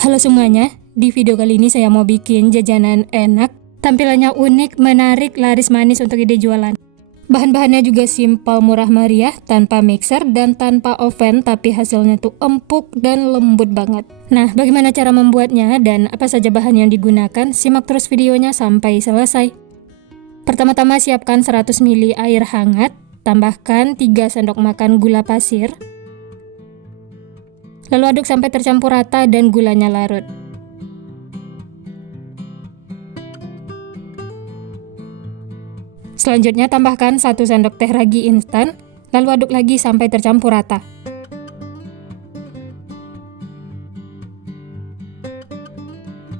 Halo semuanya, di video kali ini saya mau bikin jajanan enak, tampilannya unik, menarik, laris manis untuk ide jualan. Bahan-bahannya juga simpel, murah meriah, tanpa mixer dan tanpa oven, tapi hasilnya tuh empuk dan lembut banget. Nah, bagaimana cara membuatnya dan apa saja bahan yang digunakan? Simak terus videonya sampai selesai. Pertama-tama siapkan 100 ml air hangat, tambahkan 3 sendok makan gula pasir. Lalu aduk sampai tercampur rata dan gulanya larut. Selanjutnya tambahkan 1 sendok teh ragi instan, lalu aduk lagi sampai tercampur rata.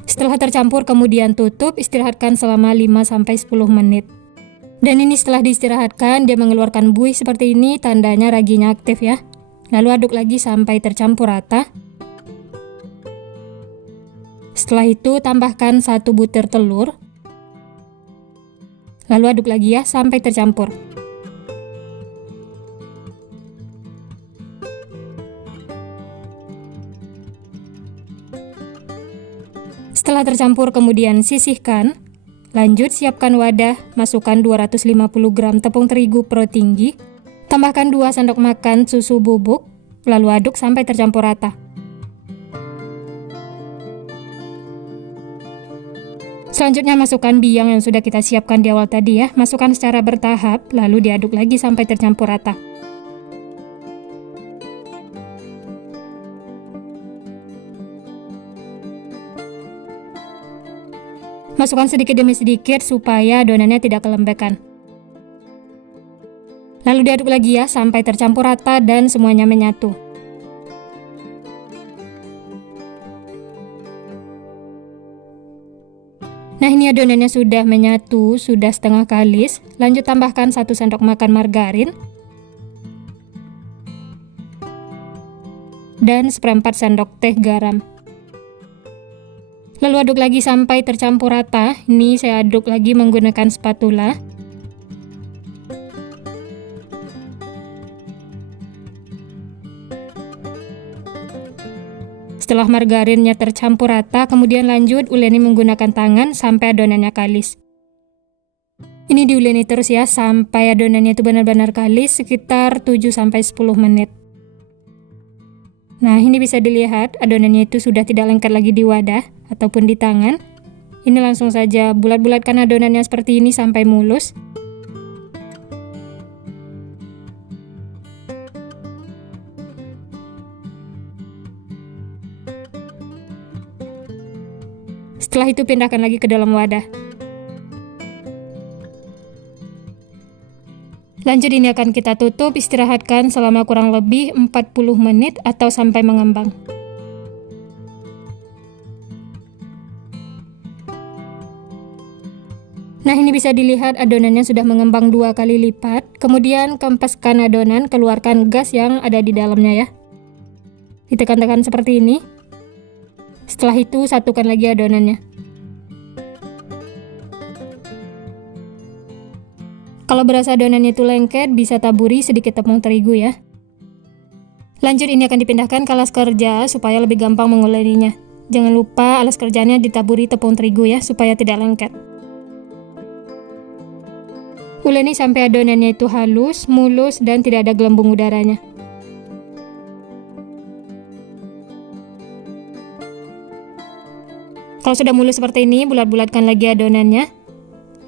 Setelah tercampur kemudian tutup, istirahatkan selama 5-10 menit. Dan ini setelah diistirahatkan, dia mengeluarkan buih seperti ini, tandanya raginya aktif ya. Lalu aduk lagi sampai tercampur rata. Setelah itu tambahkan 1 butir telur. Lalu aduk lagi ya sampai tercampur. Setelah tercampur kemudian sisihkan. Lanjut siapkan wadah, masukkan 250 gram tepung terigu pro tinggi. Tambahkan 2 sendok makan susu bubuk, lalu aduk sampai tercampur rata. Selanjutnya masukkan biang yang sudah kita siapkan di awal tadi ya, masukkan secara bertahap, lalu diaduk lagi sampai tercampur rata. Masukkan sedikit demi sedikit supaya adonannya tidak kelembekan. Lalu diaduk lagi ya sampai tercampur rata dan semuanya menyatu. Nah, ini adonannya sudah menyatu, sudah setengah kalis. Lanjut tambahkan 1 sendok makan margarin dan 1/4 sendok teh garam. Lalu aduk lagi sampai tercampur rata. Ini saya aduk lagi menggunakan spatula. Setelah margarinnya tercampur rata, kemudian lanjut uleni menggunakan tangan sampai adonannya kalis. Ini diuleni terus ya sampai adonannya itu benar-benar kalis, sekitar 7-10 menit. Nah, ini bisa dilihat adonannya itu sudah tidak lengket lagi di wadah ataupun di tangan. Ini langsung saja bulat-bulatkan adonannya seperti ini sampai mulus. Setelah itu pindahkan lagi ke dalam wadah. Lanjut ini akan kita tutup, istirahatkan selama kurang lebih 40 menit atau sampai mengembang. Nah, ini bisa dilihat adonannya sudah mengembang 2 kali lipat. Kemudian kempeskan adonan, keluarkan gas yang ada di dalamnya ya. Ditekan-tekan seperti ini. Setelah itu satukan lagi adonannya. Kalau berasa adonannya itu lengket, bisa taburi sedikit tepung terigu ya. Lanjut ini akan dipindahkan ke alas kerja supaya lebih gampang menguleninya. Jangan lupa alas kerjanya ditaburi tepung terigu ya, supaya tidak lengket. Uleni sampai adonannya itu halus, mulus, dan tidak ada gelembung udaranya. Kalau sudah mulus seperti ini, bulat-bulatkan lagi adonannya.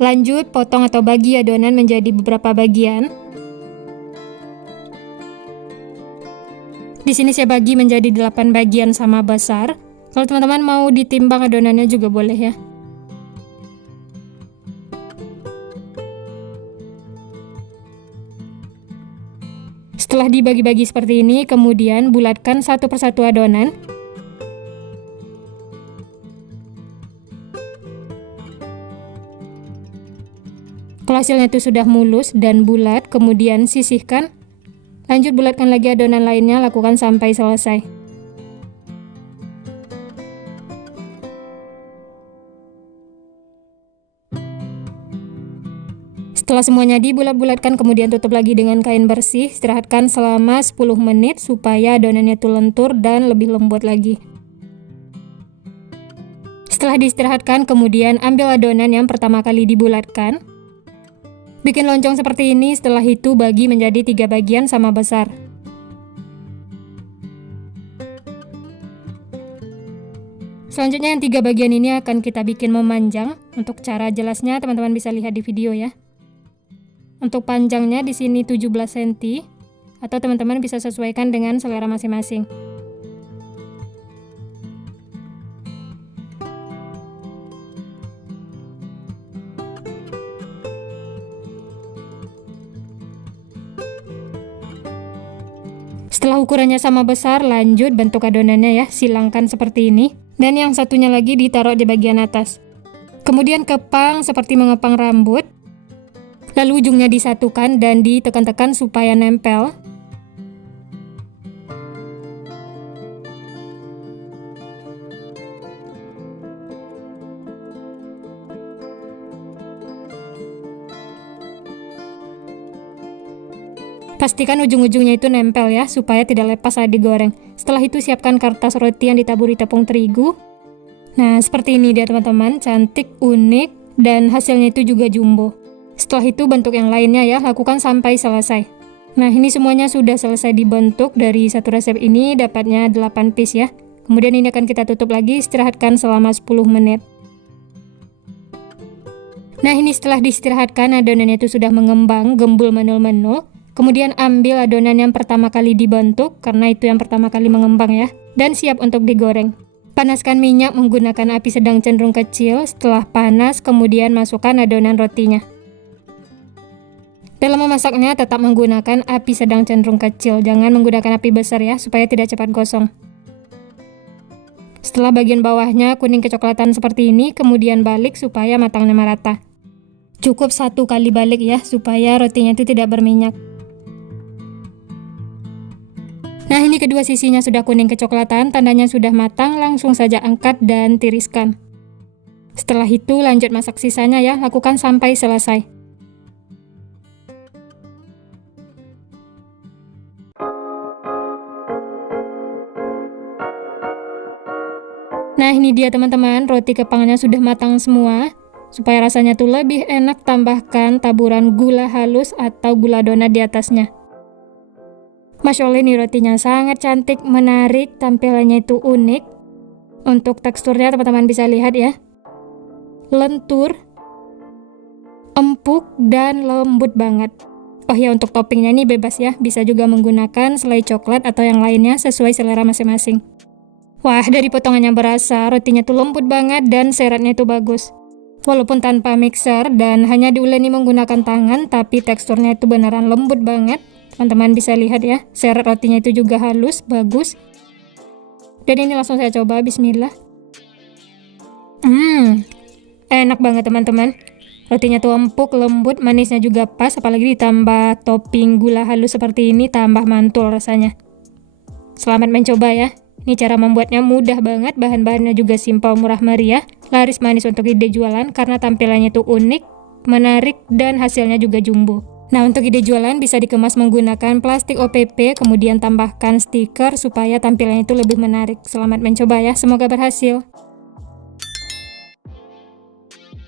Lanjut potong atau bagi adonan menjadi beberapa bagian. Di sini saya bagi menjadi 8 bagian sama besar. Kalau teman-teman mau ditimbang adonannya juga boleh ya. Setelah dibagi-bagi seperti ini, kemudian bulatkan satu persatu adonan. Kalau hasilnya itu sudah mulus dan bulat, kemudian sisihkan. Lanjut bulatkan lagi adonan lainnya, lakukan sampai selesai. Setelah semuanya dibulat-bulatkan, kemudian tutup lagi dengan kain bersih. Istirahatkan selama 10 menit supaya adonannya itu lentur dan lebih lembut lagi. Setelah diistirahatkan, kemudian ambil adonan yang pertama kali dibulatkan. Bikin loncong seperti ini, setelah itu bagi menjadi 3 bagian sama besar. Selanjutnya yang 3 bagian ini akan kita bikin memanjang. Untuk cara jelasnya teman-teman bisa lihat di video ya. Untuk panjangnya di sini 17 cm atau teman-teman bisa sesuaikan dengan selera masing-masing. Setelah ukurannya sama besar, lanjut bentuk adonannya ya, silangkan seperti ini. Dan yang satunya lagi ditaruh di bagian atas. Kemudian kepang seperti mengepang rambut. Lalu ujungnya disatukan dan ditekan-tekan supaya nempel. Pastikan ujung-ujungnya itu nempel ya, supaya tidak lepas saat digoreng. Setelah itu siapkan kertas roti yang ditaburi tepung terigu. Nah, seperti ini dia teman-teman, cantik, unik, dan hasilnya itu juga jumbo. Setelah itu bentuk yang lainnya ya, lakukan sampai selesai. Nah, ini semuanya sudah selesai dibentuk. Dari satu resep ini dapatnya 8 piece ya. Kemudian ini akan kita tutup lagi, istirahatkan selama 10 menit. Nah, ini setelah diistirahatkan, adonannya itu sudah mengembang, gembul menul-menul. Kemudian ambil adonan yang pertama kali dibentuk, karena itu yang pertama kali mengembang ya, dan siap untuk digoreng. Panaskan minyak menggunakan api sedang cenderung kecil. Setelah panas, kemudian masukkan adonan rotinya. Dalam memasaknya tetap menggunakan api sedang cenderung kecil, jangan menggunakan api besar ya, supaya tidak cepat gosong. Setelah bagian bawahnya kuning kecoklatan seperti ini, kemudian balik supaya matangnya merata. Cukup 1 kali balik ya, supaya rotinya itu tidak berminyak. Nah, ini kedua sisinya sudah kuning kecoklatan, tandanya sudah matang, langsung saja angkat dan tiriskan. Setelah itu lanjut masak sisanya ya, lakukan sampai selesai. Nah, ini dia teman-teman, roti kepangnya sudah matang semua. Supaya rasanya tuh lebih enak, tambahkan taburan gula halus atau gula donat di atasnya. Masya Allah, ini rotinya sangat cantik, menarik, tampilannya itu unik. Untuk teksturnya teman-teman bisa lihat ya. Lentur, empuk, dan lembut banget. Oh ya, untuk toppingnya ini bebas ya, bisa juga menggunakan selai coklat atau yang lainnya sesuai selera masing-masing. Wah, dari potongannya berasa, rotinya tuh lembut banget dan seratnya itu bagus. Walaupun tanpa mixer dan hanya diuleni menggunakan tangan, tapi teksturnya itu beneran lembut banget. Teman-teman bisa lihat ya, seret rotinya itu juga halus, bagus. Dan ini langsung saya coba, bismillah. Enak banget teman-teman. Rotinya tuh empuk, lembut, manisnya juga pas, apalagi ditambah topping gula halus seperti ini, tambah mantul rasanya. Selamat mencoba ya. Ini cara membuatnya mudah banget, bahan-bahannya juga simpel, murah meriah, laris manis untuk ide jualan karena tampilannya tuh unik, menarik, dan hasilnya juga jumbo. Nah, untuk ide jualan bisa dikemas menggunakan plastik OPP, kemudian tambahkan stiker supaya tampilannya itu lebih menarik. Selamat mencoba ya, semoga berhasil.